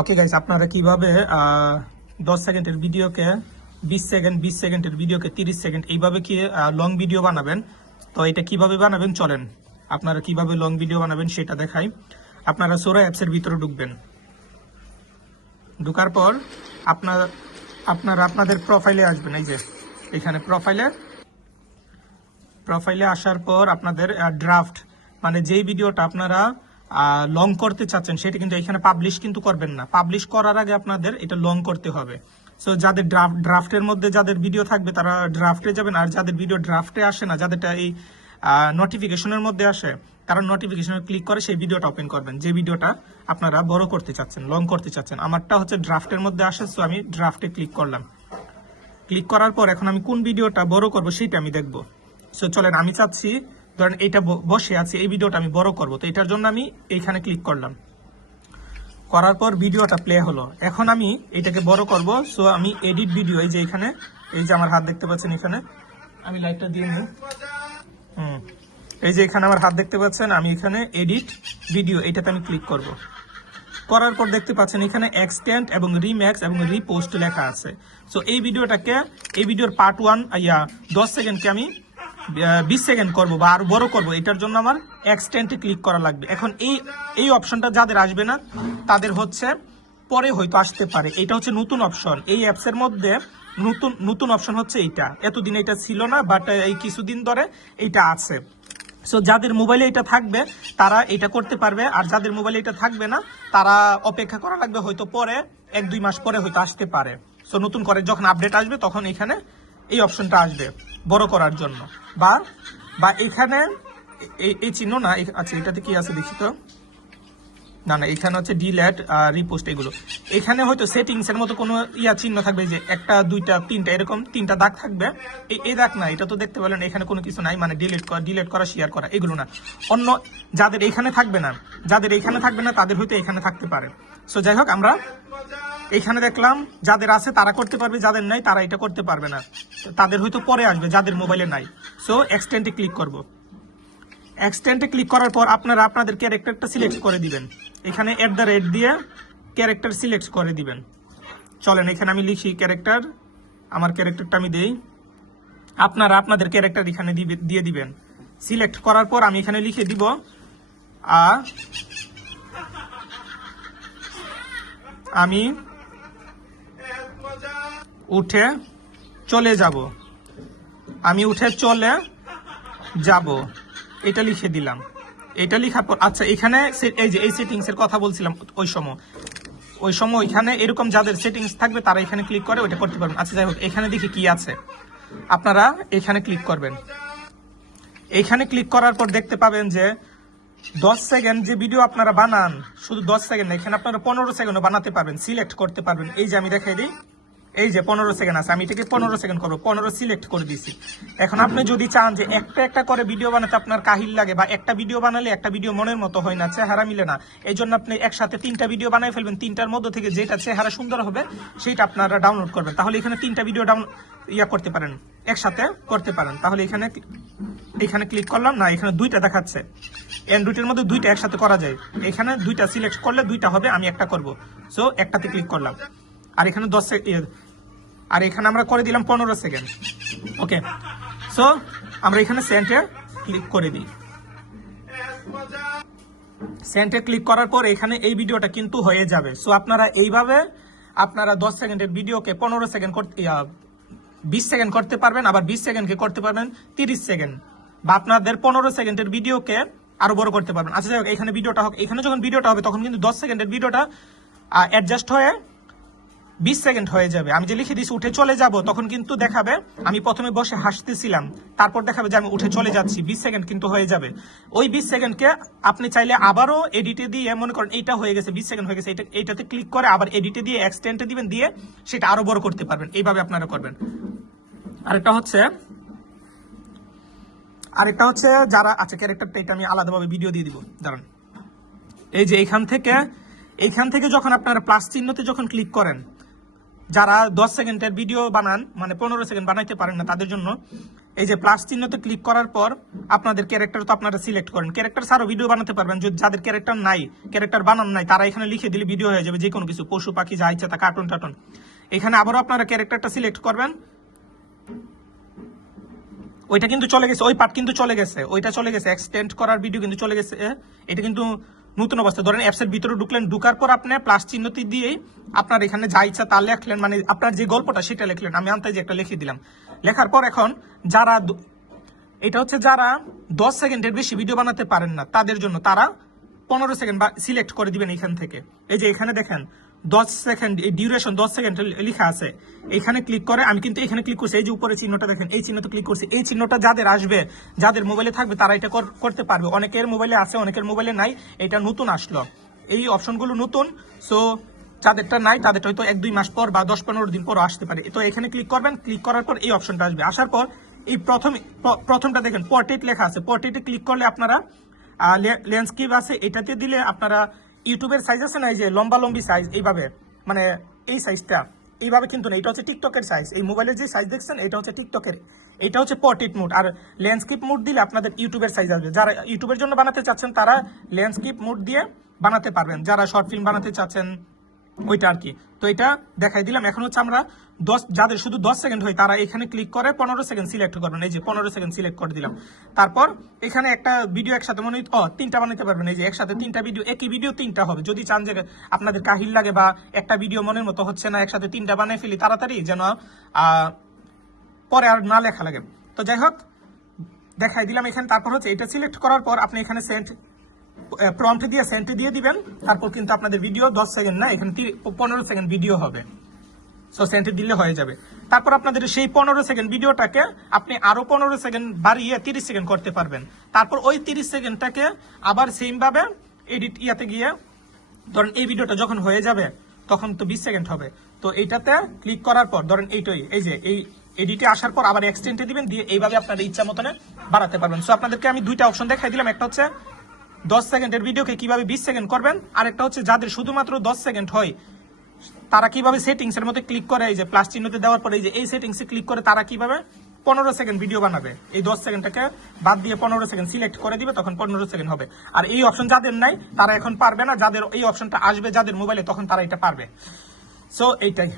Okay guys, আপনারা কিভাবে 10 সেকেন্ডের ভিডিওকে 20 সেকেন্ড, 20 সেকেন্ডের ভিডিওকে 30 সেকেন্ড এইভাবে কি লং ভিডিও বানাবেন। তো এটা কিভাবে বানাবেন চলেন আপনারা কিভাবে লং ভিডিও বানাবেন সেটা দেখাই। আপনারা সোরা অ্যাপসের ভিতরে ঢুকবেন। ঢোকার পর আপনারা আপনাদের প্রোফাইলে আসবেন। এই যে এখানে প্রোফাইলে আসার পর আপনাদের ড্রাফট মানে যেই ভিডিওটা আপনারা লং করতে চাচ্ছেন সেটা কিন্তু এখানে পাবলিশ কিন্তু করবেন না। পাবলিশ করার আগে আপনাদের এটা লং করতে হবে। সো যাদের ড্রাফটের মধ্যে যাদের ভিডিও থাকবে তারা ড্রাফটে যাবেন, আর যাদের ভিডিও ড্রাফটে আসে না, যাদেরটা এই নোটিফিকেশনের মধ্যে আসে, তারা নোটিফিকেশনে ক্লিক করে সেই ভিডিওটা ওপেন করবেন যে ভিডিওটা আপনারা বড় করতে চাচ্ছেন, লং করতে চাচ্ছেন। আমারটা হচ্ছে ড্রাফটের মধ্যে আসে, সো আমি ড্রাফটে ক্লিক করলাম। ক্লিক করার পর এখন আমি কোন ভিডিওটা বড় করব সেটা আমি দেখব। সো চলেন, আমি চাচ্ছি ধরেন এটা বসে আছে, এই ভিডিওটা আমি বড় করব। তো এটার জন্য আমি এইখানে ক্লিক করলাম। করার পর ভিডিওটা প্লে হলো। এখন আমি এটাকে বড় করব। সো আমি এডিট ভিডিও, এই যে এখানে এই যে আমার হাত দেখতে পাচ্ছেন, এখানে আমি লাইটটা দিয়ে নিই। এই যে এখানে আমার হাত দেখতে পাচ্ছেন, আমি এখানে এডিট ভিডিও এটাতে আমি ক্লিক করব। করার পর দেখতে পাচ্ছেন এখানে এক্সটেন্ড এবং রিম্যাক্স এবং রিপোস্ট লেখা আছে। সো এই ভিডিওর পার্ট 1 10 সেকেন্ডকে আমি 20 সেকেন্ড করব বা আরো বড় করব। এটার জন্য আমার এক্সটেন্ডে ক্লিক করা লাগবে। এখন এই অপশনটা যাদের আসবে না তাদের হচ্ছে পরে হয়তো আসতে পারে। এটা হচ্ছে নতুন অপশন এই অ্যাপসের মধ্যে। নতুন অপশন হচ্ছে এইটা, এতদিন এটা ছিল না, বাট এই কিছুদিন ধরে এইটা আছে। সো যাদের মোবাইলে এটা থাকবে তারা এটা করতে পারবে, আর যাদের মোবাইলে এটা থাকবে না তারা অপেক্ষা করা লাগবে, হয়তো পরে 1-2 মাস পরে হয়তো আসতে পারে। সো নতুন করে যখন আপডেট আসবে তখন এখানে এই অপশনটা আসবে বড় করার জন্য। বা এখানে এই চিহ্ন না, আচ্ছা এটাতে কি আছে দেখি তো। না, এখানে হচ্ছে ডিলেট রিপোস্ট এগুলো। এখানে হয়তো সেটিংস এর মতো কোনো চিহ্ন থাকবে, যে 1, 2, 3 এরকম 3টা দাগ থাকবে। এই দাগ না, এটা তো দেখতে পেলেন এখানে কোনো কিছু নাই, মানে ডিলিট করা শেয়ার করা এগুলো না। অন্য যাদের এখানে থাকবে না তাদের হয়তো এখানে থাকতে পারে। সো যাই হোক, আমরা এখানে দেখলাম যাদের আছে তারা করতে পারবে, যাদের নাই তারা এটা করতে পারবে না, তাদের হয়তো পরে আসবে যাদের মোবাইলে নাই। সো এক্সটেন্ডে ক্লিক করব। এক্সটেন্ডে ক্লিক করার পর আপনারা আপনাদের ক্যারেক্টারটা সিলেক্ট করে দিবেন। এখানে @ দিয়ে ক্যারেক্টার সিলেক্ট করে দিবেন। চলেন এখানে আমি লিখি ক্যারেক্টার, আমার ক্যারেক্টারটা আমি দেই। আপনারা আপনাদের ক্যারেক্টার এখানে দিয়ে দিবেন। সিলেক্ট করার পর আমি এখানে লিখে দিব আমি উঠে চলে যাব, এটা লিখে দিলাম। এটা লেখার পর আচ্ছা এখানে এই যে এই সেটিংস এর কথা বলছিলাম, ওই সময় এখানে এরকম যাদের সেটিংস থাকবে তারা এখানে ক্লিক করে ওইটা করতে পারবেন। আচ্ছা যাই হোক, এখানে দেখি কি আছে। আপনারা এখানে ক্লিক করবেন। এখানে ক্লিক করার পর দেখতে পাবেন যে 10 সেকেন্ড যে ভিডিও আপনারা বানান, শুধু 10 সেকেন্ড না, এখানে আপনারা 15 সেকেন্ডও বানাতে পারবেন, সিলেক্ট করতে পারবেন। এই যে আমি দেখাই দিই, এই যে 15 সেকেন্ড আছে, আমি এটাকে 15 সেকেন্ড করবো, 15 সিলেক্ট করে দিয়েছি। এখন আপনি যদি চান যে একটা করে ভিডিও বানাতে আপনার কাহিল লাগে, বা একটা ভিডিও বানালে একটা ভিডিও মনের মতো হয় না, চেহারা মিলে না, এই জন্য আপনি একসাথে 3টা ভিডিও বানাই ফেলবেন। 3টার মধ্যে থেকে যেটা চেহারা সুন্দর হবে সেটা আপনারা ডাউনলোড করবেন। তাহলে এখানে 3টা ভিডিও করতে পারেন, একসাথে করতে পারেন। তাহলে এখানে ক্লিক করলাম না, এখানে 2টা দেখাচ্ছে। অ্যান্ড্রয়েডের মধ্যে 2টা একসাথে করা যায়। এখানে 2টা সিলেক্ট করলে 2টা হবে, আমি একটা করব। সো একটাতে ক্লিক করলাম, আর এখানে 10 সেকেন্ড, আর এখানে আমরা করে দিলাম 15 সেকেন্ড। ওকে, সো আমরা এখানে সেন্টে ক্লিক করে দিই। সেন্টে ক্লিক করার পর এখানে এই ভিডিওটা কিন্তু হয়ে যাবে। সো আপনারা এইভাবে আপনারা 10 সেকেন্ডের ভিডিওকে 15 সেকেন্ড 20 সেকেন্ড করতে পারবেন, আবার 20 সেকেন্ডকে করতে পারবেন 30 সেকেন্ড, বা আপনাদের 15 সেকেন্ডের ভিডিওকে আরো বড় করতে পারবেন। আচ্ছা যাই হোক, এখানে ভিডিওটা হোক, এখানে যখন ভিডিওটা হবে তখন কিন্তু 10 সেকেন্ডের ভিডিওটা অ্যাডজাস্ট হয়ে 20 সেকেন্ড হয়ে যাবে। আমি যে লিখে দিয়েছি উঠে চলে যাব, তখন কিন্তু দেখাবে আমি প্রথমে বসে হাসতেছিলাম, তারপর দেখাবে যে আমি উঠে চলে যাচ্ছি। 20 সেকেন্ড কিন্তু হয়ে যাবে। ওই 20 সেকেন্ডকে আপনি চাইলে আবারও এডিটে দিয়ে, মনে করেন এইটা হয়ে গেছে 20 সেকেন্ড হয়ে গেছে, এইটাতে ক্লিক করে আবার এডিটে দিয়ে এক্সটেন্ডে দিবেন, দিয়ে সেটা আরো বড় করতে পারবেন। এইভাবে আপনারা করবেন। আরেকটা হচ্ছে যারা আচ্ছা ক্যারেক্টারটা এটা আমি আলাদাভাবে ভিডিও দিয়ে দিব, দাঁড়ান। এই যে এইখান থেকে যখন আপনারা প্লাস চিহ্নতে যখন ক্লিক করেন, যারা 10 সেকেন্ডের ভিডিও বানান, মানে 15 সেকেন্ড বানাইতে পারেন না তাদের জন্য, এই যে প্লাস চিহ্নতে ক্লিক করার পর আপনাদের ক্যারেক্টার তো আপনারা সিলেক্ট করেন, ক্যারেক্টার ছাড়াও ভিডিও বানাতে পারবেন। যদি যাদের ক্যারেক্টার নাই, ক্যারেক্টার বানান নাই, তারা এখানে লিখে দিলে ভিডিও হয়ে যাবে, যে কোনো কিছু পশু পাখি যা ইচ্ছা তা, কার্টুন টার্টুন। এখানে আবারও আপনারা ক্যারেক্টারটা সিলেক্ট করবেন। ওইটা কিন্তু চলে গেছে, ওই পার্ট কিন্তু চলে গেছে, ওইটা চলে গেছে, এক্সটেন্ড করার ভিডিও কিন্তু চলে গেছে। এটা কিন্তু নতুন অবস্থা। ধরেন অ্যাপসের ভিতরে ঢুকলেন, ঢুকার পর আপনি প্লাস চিহ্নটি দিয়েই আপনার এখানে যা ইচ্ছা তা লিখলেন, মানে আপনার যে গল্পটা সেটা লিখলেন। আমি আনতে যে একটা লিখে দিলাম, লেখার পর এখন যারা এটা হচ্ছে যারা 10 সেকেন্ডের বেশি ভিডিও বানাতে পারেন না তাদের জন্য, তারা 15 সেকেন্ড বা সিলেক্ট করে দিবেন এখান থেকে। এই যে এখানে দেখেন 10 সেকেন্ড, এই ডিউরেশন 10 সেকেন্ড লেখা আছে, এখানে ক্লিক করে, আমি কিন্তু এখানে ক্লিক করছি, এই যে উপরে চিহ্নটা দেখেন, এই চিহ্নটা ক্লিক করছি। এই চিহ্নটা যাদের আসবে, যাদের মোবাইলে থাকবে, তারা এটা করতে পারবে। অনেকের মোবাইলে আছে, অনেকের মোবাইলে নাই, এটা নতুন আসলো, এই অপশনগুলো নতুন। সো যাদেরটা নাই তাদেরটা হয়তো 1-2 মাস পর বা 10-15 দিন পর আসতে পারে। তো এখানে ক্লিক করবেন, ক্লিক করার পর এই অপশনটা আসবে। আসার পর এই প্রথমটা দেখেন পোর্ট্রেট লেখা আছে, পোর্ট্রেটে ক্লিক করলে আপনারা ল্যান্ডস্কেপ আছে, এটাতে দিলে আপনারা ইউটিউবের সাইজ আছে না, এই যে লম্বা লম্বি সাইজ, এইভাবে, মানে এই সাইজটা এইভাবে কিন্তু না, এটা হচ্ছে টিকটকের সাইজ। এই মোবাইলের যে সাইজ দেখছেন এটা হচ্ছে টিকটকের, এটা হচ্ছে পোর্ট্রেট মোড। আর ল্যান্ডস্কেপ মোড দিলে আপনাদের ইউটিউবের সাইজ আসবে। যারা ইউটিউবের জন্য বানাতে চাচ্ছেন তারা ল্যান্ডস্কেপ মোড দিয়ে বানাতে পারবেন, যারা শর্ট ফিল্ম বানাতে চাচ্ছেন ওইটা আর কি। তো এটা দেখাই দিলাম। এখন হচ্ছে আমরা যাদের শুধু 10 সেকেন্ড হয় তারা এখানে ক্লিক করে 15 সেকেন্ড সিলেক্ট করবেন। এই যে 15 সেকেন্ড সিলেক্ট করে দিলাম। তারপর এখানে একটা ভিডিও একসাথে মনে হয় 3টা বানাতে পারবেন। এই যে একসাথে 3টা ভিডিও, একই ভিডিও 3টা হবে। যদি চান যে আপনাদের কাহিল লাগে বা একটা ভিডিও মনের মতো হচ্ছে না, একসাথে 3টা বানিয়ে ফেলি তাড়াতাড়ি, যেন পরে আর না লেখা লাগে। তো যাই হোক দেখাই দিলাম এখানে। তারপর হচ্ছে এটা সিলেক্ট করার পর আপনি এখানে সেন্ড প্রম্পট দিয়ে সেন্টে দিয়ে দিবেন। তারপর কিন্তু আপনাদের ভিডিও 10 সেকেন্ড না, এখানে 15 সেকেন্ড ভিডিও হবে। সো সেন্টে দিলে হয়ে যাবে। তারপর আপনাদের সেই 15 সেকেন্ড ভিডিওটাকে আপনি আরো 15 সেকেন্ড বাড়িয়ে 30 সেকেন্ড করতে পারবেন। তারপর ওই 30 সেকেন্ডটাকে আবার সেম ভাবে এডিট ইয়াতে গিয়ে, ধরেন এই ভিডিওটা যখন হয়ে যাবে তখন তো 20 সেকেন্ড হবে। তো এইটাতে ক্লিক করার পর ধরেন এইটাই, এই যে এই এডিটে আসার পর আবার এক্সটেন্ডে দিবেন, দিয়ে এইভাবে আপনাদের ইচ্ছা মতনে বাড়াতে পারবেন। সো আপনাদেরকে আমি 2টা অপশন দেখাই দিলাম। একটা হচ্ছে 10 সেকেন্ডের ভিডিওকে কিভাবে 20 সেকেন্ড করবেন, আর একটা হচ্ছে যাদের শুধুমাত্র 10 সেকেন্ড হয় তারা কিভাবে সেটিংস এর মধ্যে ক্লিক করে, এই যে প্লাস চিহ্নতে দেওয়ার পরে এই যে এই সেটিংসে ক্লিক করে তারা কিভাবে 15 সেকেন্ড ভিডিও বানাবে। এই 10 সেকেন্ডটাকে বাদ দিয়ে 15 সেকেন্ড সিলেক্ট করে দিবে, তখন 15 সেকেন্ড হবে। আর এই অপশন যাদের নাই তারা এখন পারবে না, যাদের এই অপশনটা আসবে যাদের মোবাইলে তখন তারা এটা পারবে। সো এইটাই।